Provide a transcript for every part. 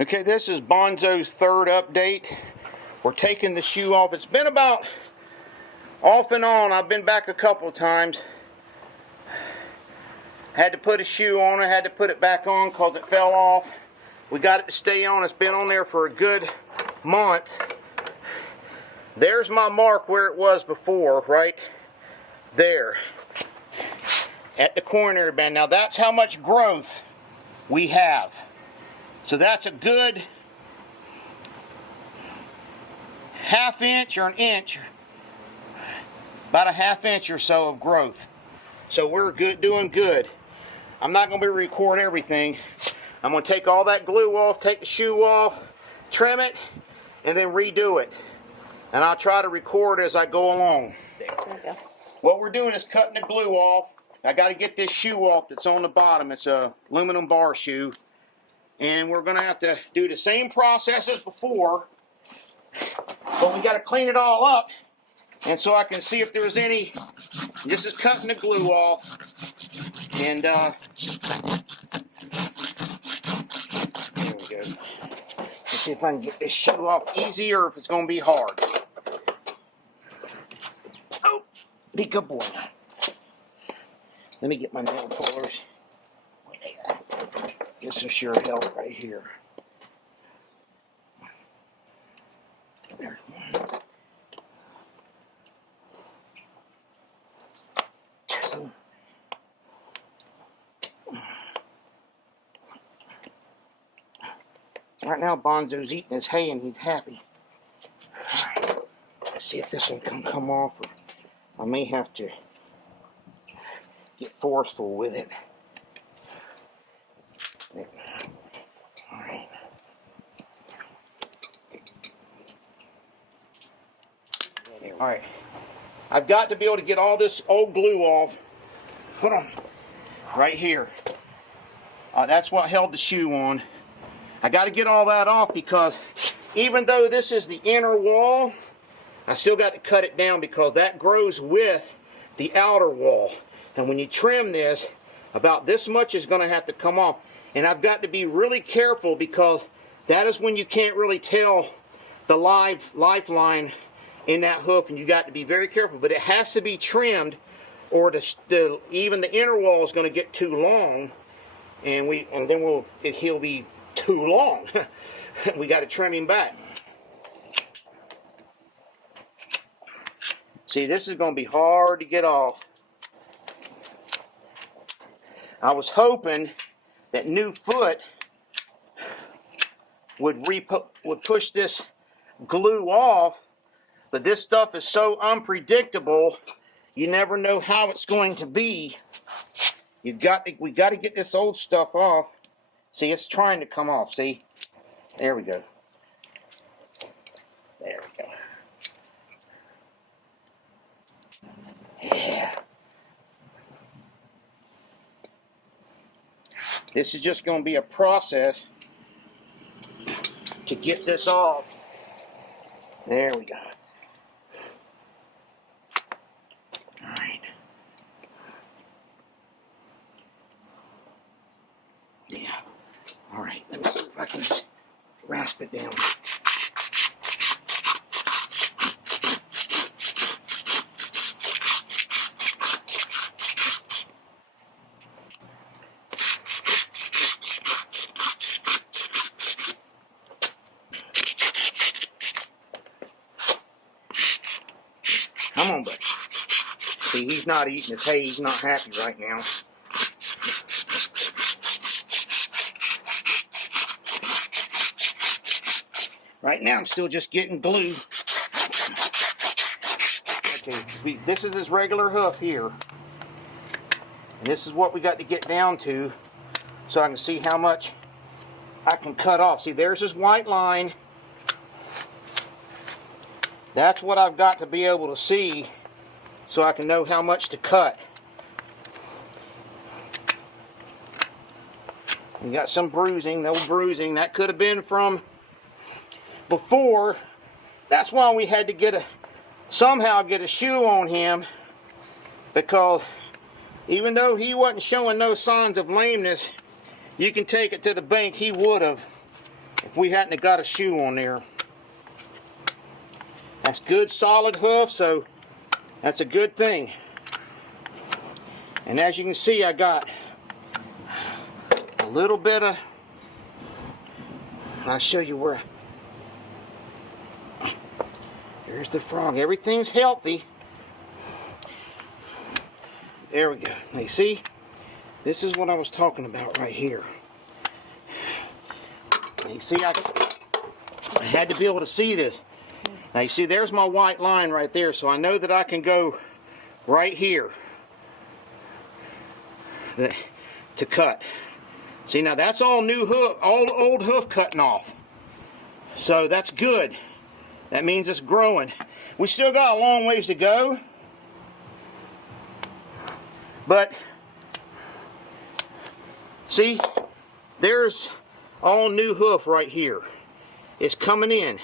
Okay, this is Bonzo's third update. We're taking the shoe off. It's been about off and on. I've been back a couple of times. Had to put a shoe on it, had to put it back on because it fell off. We got it to stay on. It's been on there for a good month. There's my mark where it was before, right there at the coronary band. Now that's how much growth we have. So that's a good ½ inch or an inch, about a ½ inch or so of growth. So we're doing good. I'm not going to be recording everything. I'm going to take all that glue off, take the shoe off, trim it, and then redo it. And I'll try to record as I go along. There we go. What we're doing is cutting the glue off. I got to get this shoe off that's on the bottom. It's a aluminum bar shoe. And we're going to have to do the same process as before. But we got to clean it all up. And so I can see if there's any. This is cutting the glue off. And there we go. Let's see if I can get this shoe off easy or if it's going to be hard. Oh, be a good boy. Let me get my nail pullers. This will sure help right here. There's one. Two. Right now Bonzo's eating his hay and he's happy. Let's see if this one can come off. Or I may have to get forceful with it. There. All right. All right. I've got to be able to get all this old glue off. Hold on. Right here. That's what held the shoe on. I got to get all that off because even though this is the inner wall, I still got to cut it down because that grows with the outer wall. And when you trim this, about this much is going to have to come off. And I've got to be really careful because that is when you can't really tell the lifeline in that hoof, and you got to be very careful. But it has to be trimmed, or even the inner wall is going to get too long, and then he'll be too long. We got to trim him back. See, this is going to be hard to get off. I was hoping that new foot would push this glue off, but this stuff is so unpredictable. You never know how it's going to be. We got to get this old stuff off. See, it's trying to come off. See, there we go. There we go. Yeah. This is just going to be a process to get this off. There we go. All right. Yeah. All right. Let me see if I can just rasp it down. Come on, buddy. See, he's not eating his hay. He's not happy right now. Right now, I'm still just getting glue. Okay, this is his regular hoof here. And this is what we got to get down to so I can see how much I can cut off. See, there's his white line. That's what I've got to be able to see so I can know how much to cut. We got some bruising, no bruising. That could have been from before. That's why we had to somehow get a shoe on him, because even though he wasn't showing no signs of lameness, you can take it to the bank, he would have if we hadn't have got a shoe on there. That's good solid hoof, so that's a good thing. And as you can see, I got a little bit of, I'll show you where. There's the frog. Everything's healthy. There we go. Now you see, this is what I was talking about right here. Now you see, I had to be able to see this. Now you see, there's my white line right there, so I know that I can go right here to cut. See, now that's all new hoof, all old hoof cutting off. So that's good. That means it's growing. We still got a long ways to go, but see, there's all new hoof right here. It's coming in.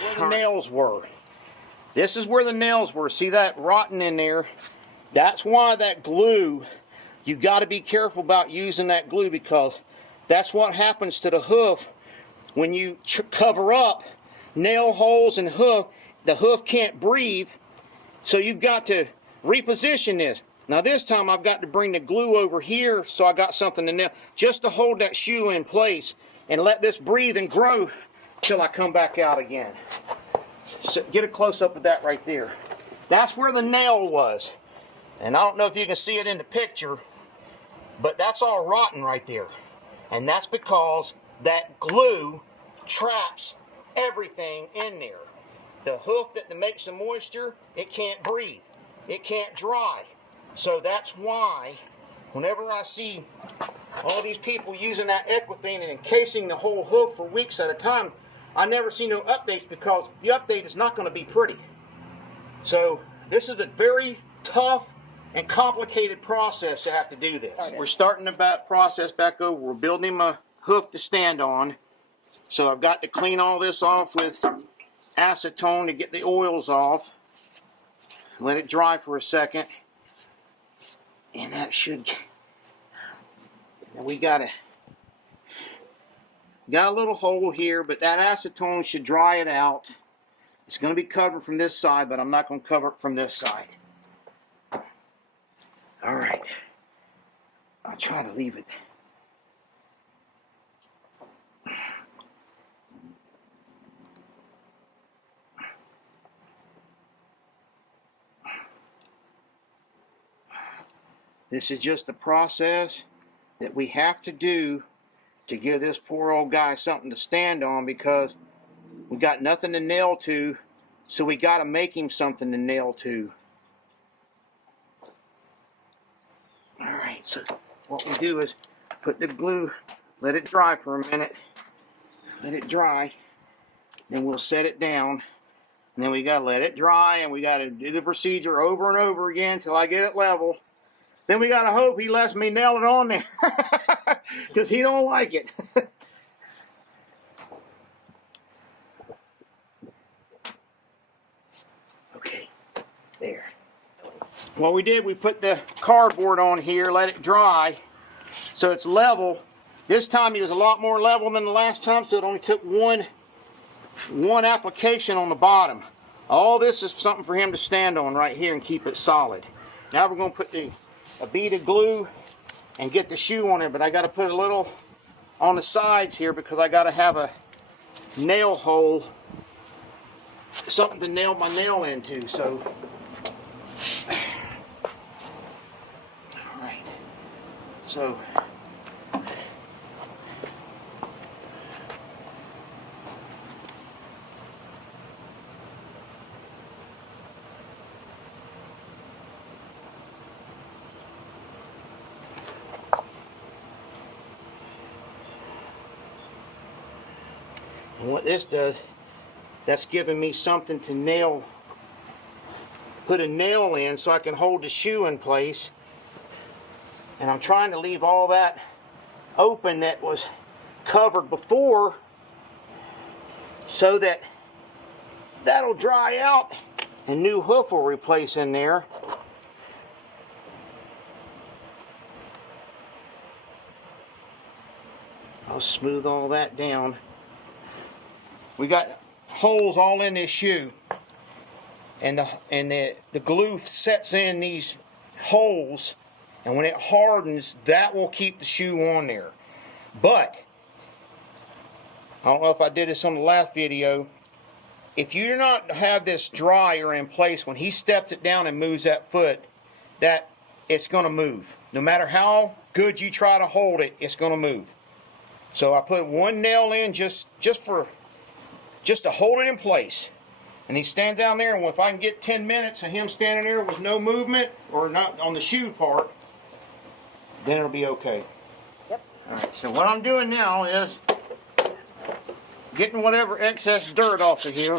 Where the nails were. This is where the nails were. See that rotten in there? That's why that glue, you got to be careful about using that glue, because that's what happens to the hoof when you cover up nail holes and hoof. The hoof can't breathe, so you've got to reposition this. Now this time I've got to bring the glue over here, so I got something to nail, just to hold that shoe in place and let this breathe and grow till I come back out again. So get a close-up of that right there. That's where the nail was. And I don't know if you can see it in the picture, but that's all rotten right there. And that's because that glue traps everything in there. The hoof that makes the moisture, it can't breathe. It can't dry. So that's why whenever I see all these people using that Equithene and encasing the whole hoof for weeks at a time, I never see no updates, because the update is not going to be pretty. So this is a very tough and complicated process to have to do this. We're starting the process back over. We're building him a hoof to stand on. So I've got to clean all this off with acetone to get the oils off. Let it dry for a second. And that should, and then we got a little hole here, but that acetone should dry it out. It's going to be covered from this side, but I'm not going to cover it from this side. All right. I'll try to leave it. This is just a process that we have to do to give this poor old guy something to stand on, because we got nothing to nail to, so we got to make him something to nail to. Alright, so what we do is put the glue, let it dry for a minute, let it dry, then we'll set it down, and then we got to let it dry, and we got to do the procedure over and over again until I get it level. Then we got to hope he lets me nail it on there, because he don't like it. Okay, there. What we did, we put the cardboard on here, let it dry, so it's level. This time he was a lot more level than the last time, so it only took one application on the bottom. All this is something for him to stand on right here and keep it solid. Now we're going to put a bead of glue and get the shoe on it, but I got to put a little on the sides here, because I got to have a nail hole, something to nail my nail into. So all right, so and what this does, that's giving me something to nail, put a nail in so I can hold the shoe in place. And I'm trying to leave all that open that was covered before, so that that'll dry out and new hoof will replace in there. I'll smooth all that down. we got holes all in this shoe, and the glue sets in these holes, and when it hardens, that will keep the shoe on there. But I don't know if I did this on the last video. If you do not have this dry or in place, when he steps it down and moves that foot, that it's going to move. No matter how good you try to hold it, it's going to move. So I put one nail in just to hold it in place. And he stands down there, and if I can get 10 minutes of him standing there with no movement, or not on the shoe part, then it'll be okay. Yep. Alright, so what I'm doing now is getting whatever excess dirt off of here.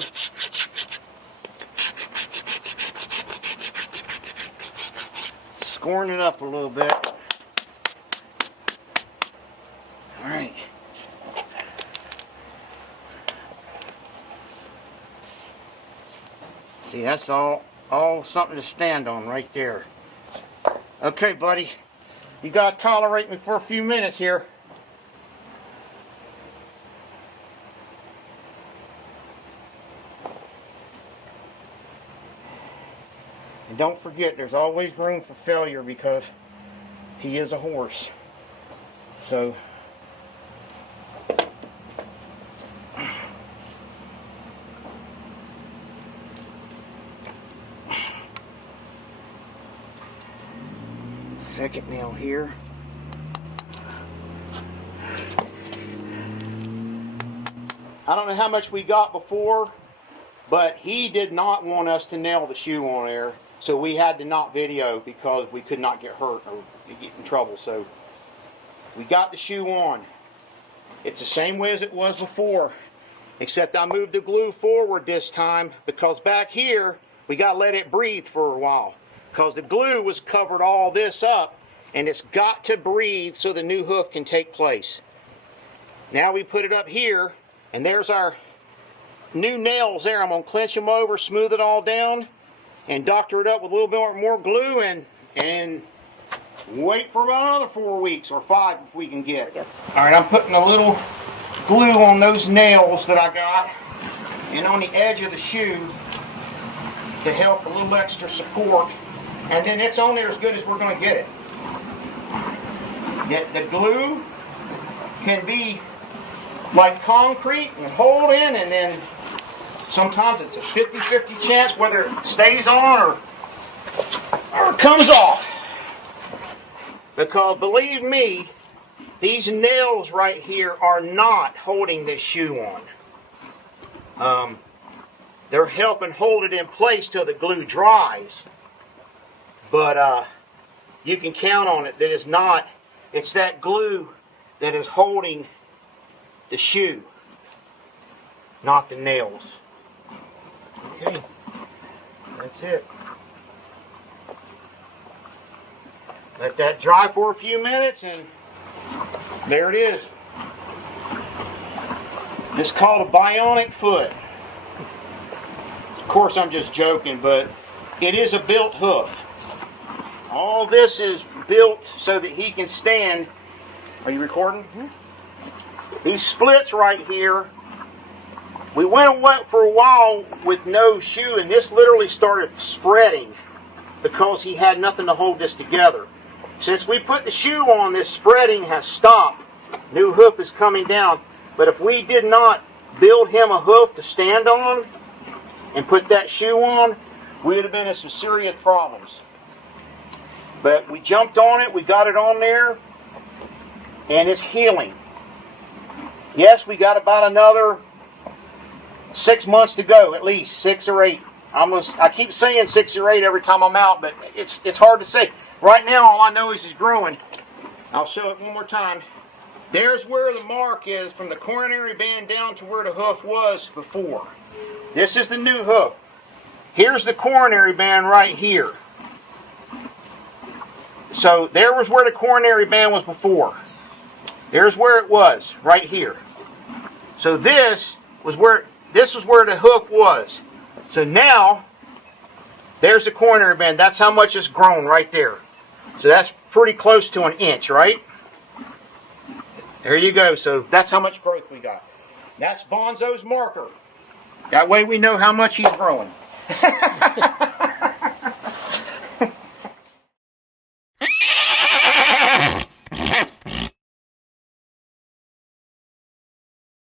Scoring it up a little bit. Alright. See, that's all something to stand on right there. Okay, buddy. You gotta tolerate me for a few minutes here. And don't forget, there's always room for failure because he is a horse. So, second nail here. I don't know how much we got before, but he did not want us to nail the shoe on there. So we had to not video because we could not get hurt or get in trouble. So we got the shoe on. It's the same way as it was before, except I moved the glue forward this time because back here we got to let it breathe for a while because the glue was covered all this up, and it's got to breathe so the new hoof can take place. Now we put it up here, and there's our new nails there. I'm going to clench them over, smooth it all down, and doctor it up with a little bit more glue, and wait for about another 4 weeks or 5 if we can get. Alright, I'm putting a little glue on those nails that I got and on the edge of the shoe to help a little extra support, and then it's only as good as we're going to get it. The glue can be like concrete and hold in, and then sometimes it's a 50-50 chance whether it stays on or comes off. Because believe me, these nails right here are not holding this shoe on. They're helping hold it in place till the glue dries. But you can count on it that it's not. It's that glue that is holding the shoe, not the nails. Okay, that's it. Let that dry for a few minutes, and there it is. It's called a bionic foot. Of course, I'm just joking, but it is a built hoof. All this is built so that he can stand. Are you recording? Mm-hmm. These splits right here, we went for a while with no shoe, and this literally started spreading because he had nothing to hold this together. Since we put the shoe on, this spreading has stopped. New hoof is coming down. But if we did not build him a hoof to stand on and put that shoe on, we would have been in some serious problems. But we jumped on it, we got it on there, and it's healing. Yes, we got about another 6 months to go, at least 6 or 8. I keep saying 6 or 8 every time I'm out, but it's hard to say. Right now, all I know is it's growing. I'll show it one more time. There's where the mark is from the coronary band down to where the hoof was before. This is the new hoof. Here's the coronary band right here. So there was where the coronary band was before. There's where it was, right here. So this was where the hoof was. So now, there's the coronary band. That's how much it's grown right there. So that's pretty close to an inch, right? There you go. So that's how much growth we got. That's Bonzo's marker. That way we know how much he's growing.